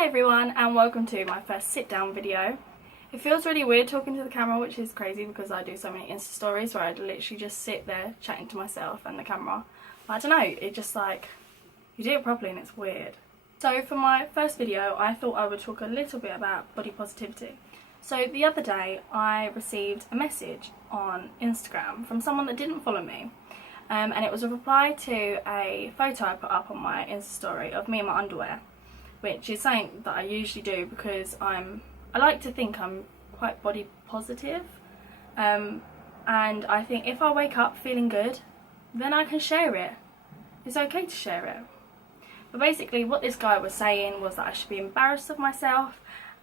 Hi everyone and welcome to my first sit down video. It feels really weird talking to the camera, which is crazy because I do so many Insta stories where I literally just sit there chatting to myself and the camera. But I don't know, it just like, you do it properly and it's weird. So for my first video I thought I would talk a little bit about body positivity. So the other day I received a message on Instagram from someone that didn't follow me. And it was a reply to a photo I put up on my Insta story of me in my underwear, which is something that I usually do because I like to think I'm quite body positive, and I think if I wake up feeling good, then I can share it. It's okay to share it. But basically what this guy was saying was that I should be embarrassed of myself,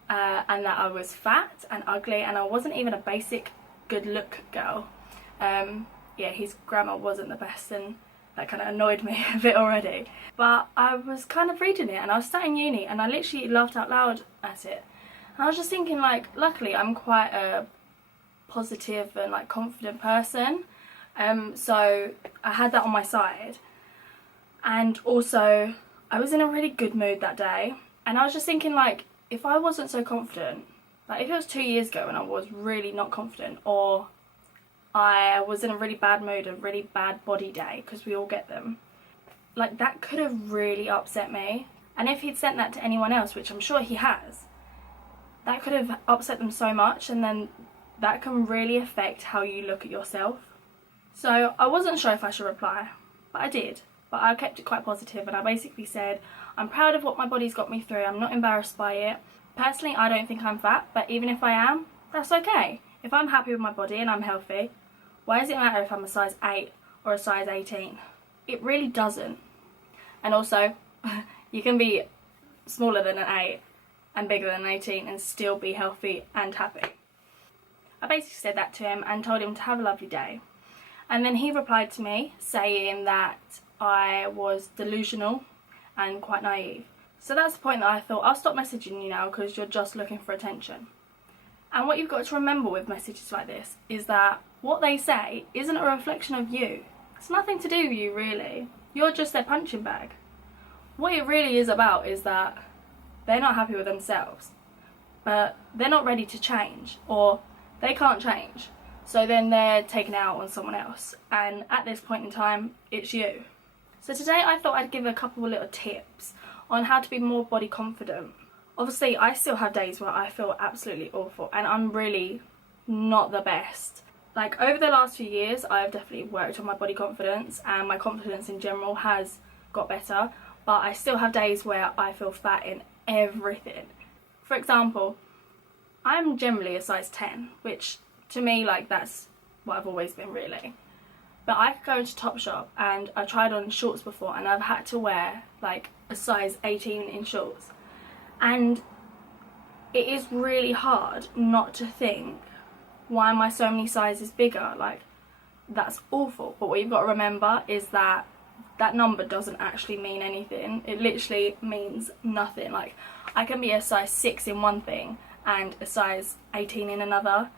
and that I was fat and ugly and I wasn't even a basic good look girl. Yeah, his grammar wasn't the best and that kind of annoyed me a bit already. But I was kind of reading it and I was sat in uni and I literally laughed out loud at it. And I was just thinking, like, luckily I'm quite a positive and like confident person. So I had that on my side. And also I was in a really good mood that day. And I was just thinking, like, if I wasn't so confident, like if it was 2 years ago and I was really not confident, or I was in a really bad mood, a really bad body day, because we all get them, like that could have really upset me. And if he'd sent that to anyone else, which I'm sure he has, that could have upset them so much, and then that can really affect how you look at yourself. So I wasn't sure if I should reply, but I did. But I kept it quite positive and I basically said, I'm proud of what my body's got me through, I'm not embarrassed by it. Personally, I don't think I'm fat, but even if I am, that's okay. If I'm happy with my body and I'm healthy, why does it matter if I'm a size 8 or a size 18? It really doesn't. And also, you can be smaller than an 8 and bigger than an 18 and still be healthy and happy. I basically said that to him and told him to have a lovely day. And then he replied to me saying that I was delusional and quite naive. So that's the point that I thought, I'll stop messaging you now because you're just looking for attention. And what you've got to remember with messages like this is that what they say isn't a reflection of you. It's nothing to do with you, really. You're just their punching bag. What it really is about is that they're not happy with themselves, but they're not ready to change, or they can't change. So then they're taking it out on someone else. And at this point in time, it's you. So today I thought I'd give a couple of little tips on how to be more body confident. Obviously, I still have days where I feel absolutely awful and I'm really not the best. Like, over the last few years, I've definitely worked on my body confidence and my confidence in general has got better, but I still have days where I feel fat in everything. For example, I'm generally a size 10, which to me, like, that's what I've always been, really. But I could go into Topshop and I've tried on shorts before and I've had to wear like a size 18 in shorts. And it is really hard not to think, why am I so many sizes bigger? Like, that's awful. But what you've got to remember is that that number doesn't actually mean anything. It literally means nothing. Like, I can be a size 6 in one thing and a size 18 in another.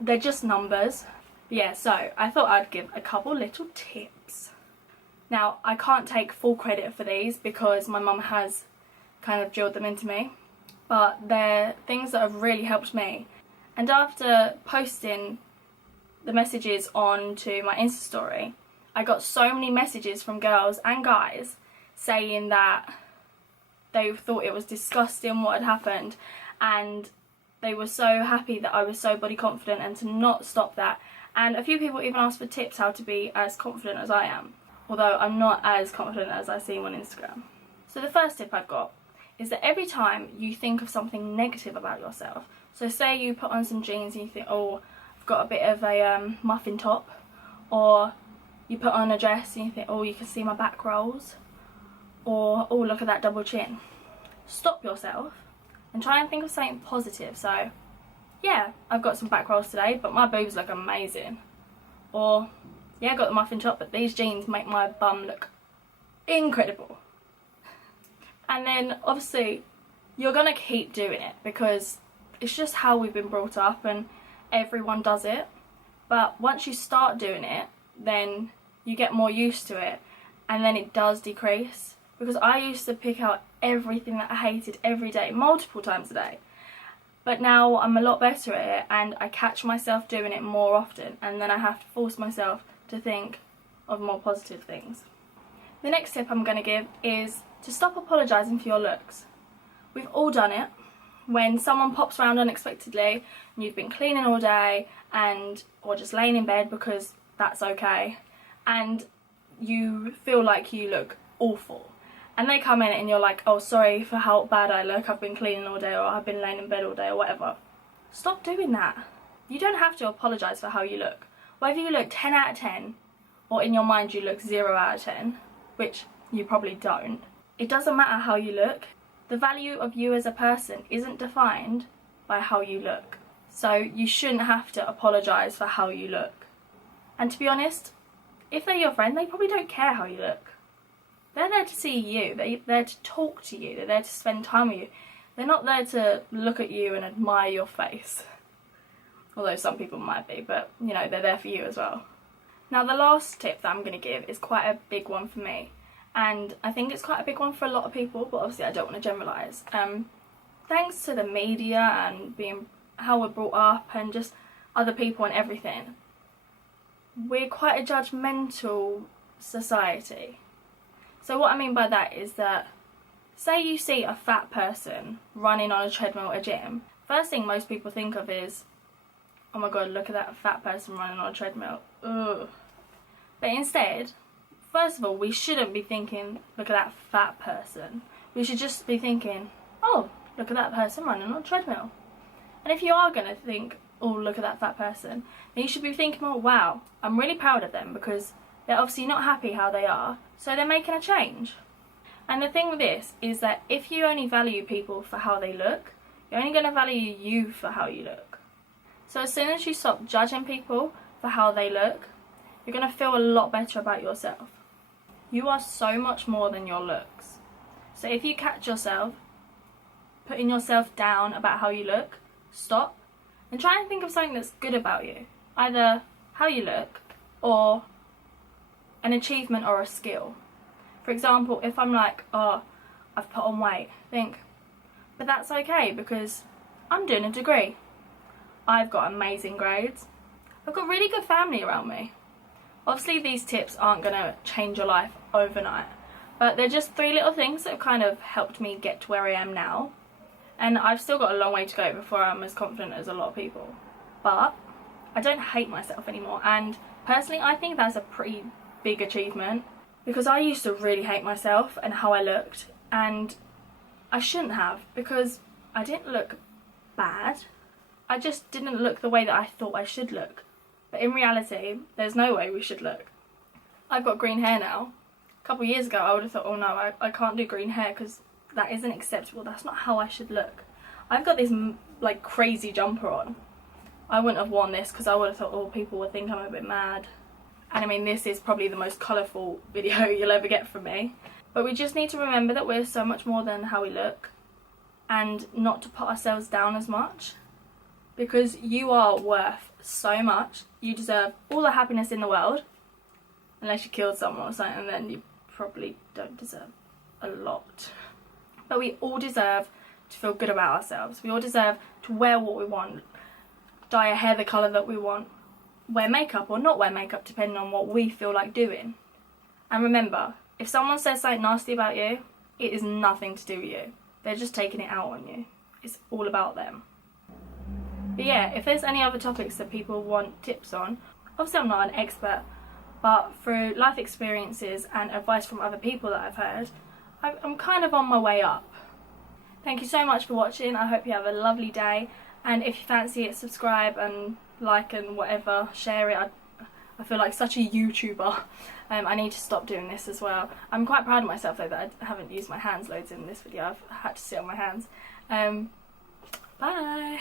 They're just numbers. Yeah, so I thought I'd give a couple little tips. Now, I can't take full credit for these because my mum has kind of drilled them into me, but they're things that have really helped me. And after posting the messages onto my Insta story, I got so many messages from girls and guys saying that they thought it was disgusting what had happened, and they were so happy that I was so body confident and to not stop that. And a few people even asked for tips how to be as confident as I am, although I'm not as confident as I seem on Instagram. So the first tip I've got is that every time you think of something negative about yourself, so say you put on some jeans and you think, oh, I've got a bit of a muffin top, or you put on a dress and you think, oh, you can see my back rolls, or oh, look at that double chin. Stop yourself and try and think of something positive. So, yeah, I've got some back rolls today, but my boobs look amazing. Or, yeah, I got the muffin top, but these jeans make my bum look incredible. And then, obviously, you're going to keep doing it because it's just how we've been brought up and everyone does it. But once you start doing it, then you get more used to it and then it does decrease. Because I used to pick out everything that I hated every day, multiple times a day. But now I'm a lot better at it, and I catch myself doing it more often, and then I have to force myself to think of more positive things. The next tip I'm going to give is to stop apologising for your looks. We've all done it. When someone pops around unexpectedly and you've been cleaning all day or just laying in bed because that's okay, and you feel like you look awful, and they come in and you're like, oh, sorry for how bad I look, I've been cleaning all day, or I've been laying in bed all day, or whatever. Stop doing that. You don't have to apologise for how you look. Whether you look 10 out of 10 or in your mind you look 0 out of 10, which you probably don't, it doesn't matter how you look. The value of you as a person isn't defined by how you look. So you shouldn't have to apologise for how you look. And to be honest, if they're your friend, they probably don't care how you look. They're there to see you, they're there to talk to you, they're there to spend time with you. They're not there to look at you and admire your face. Although some people might be, but you know, they're there for you as well. Now the last tip that I'm going to give is quite a big one for me. And I think it's quite a big one for a lot of people, but obviously I don't want to generalise. Thanks to the media and how we're brought up and just other people and everything, we're quite a judgmental society. So what I mean by that is that, say you see a fat person running on a treadmill at a gym, first thing most people think of is, oh my god, look at that fat person running on a treadmill, ugh. But instead, first of all, we shouldn't be thinking, look at that fat person. We should just be thinking, oh, look at that person running on a treadmill. And if you are going to think, oh, look at that fat person, then you should be thinking, oh, wow, I'm really proud of them because they're obviously not happy how they are, so they're making a change. And the thing with this is that if you only value people for how they look, you're only going to value you for how you look. So as soon as you stop judging people for how they look, you're going to feel a lot better about yourself. You are so much more than your looks. So if you catch yourself putting yourself down about how you look, stop and try and think of something that's good about you. Either how you look or an achievement or a skill. For example, if I'm like, oh, I've put on weight, think, but that's okay because I'm doing a degree. I've got amazing grades. I've got really good family around me. Obviously these tips aren't going to change your life overnight, but they're just 3 little things that have kind of helped me get to where I am now. And I've still got a long way to go before I'm as confident as a lot of people. But I don't hate myself anymore, and personally I think that's a pretty big achievement, because I used to really hate myself and how I looked, and I shouldn't have, because I didn't look bad. I just didn't look the way that I thought I should look. But in reality, there's no way we should look. I've got green hair now. A couple of years ago I would have thought, oh no, I can't do green hair because that isn't acceptable. That's not how I should look. I've got this like crazy jumper on. I wouldn't have worn this because I would have thought, oh, people would think I'm a bit mad. And I mean, this is probably the most colourful video you'll ever get from me. But we just need to remember that we're so much more than how we look, and not to put ourselves down as much, because you are worth so much. You deserve all the happiness in the world, unless you killed someone or something, and then you probably don't deserve a lot. But we all deserve to feel good about ourselves. We all deserve to wear what we want, dye our hair the colour that we want, wear makeup or not wear makeup depending on what we feel like doing. And remember, if someone says something nasty about you, it is nothing to do with you. They're just taking it out on you. It's all about them. But yeah, if there's any other topics that people want tips on, obviously I'm not an expert, but through life experiences and advice from other people that I've heard, I'm kind of on my way up. Thank you so much for watching. I hope you have a lovely day, and if you fancy it, subscribe and like and whatever, share it. I feel like such a YouTuber. I need to stop doing this as well. I'm quite proud of myself though that I haven't used my hands loads in this video. I've had to sit on my hands. Bye!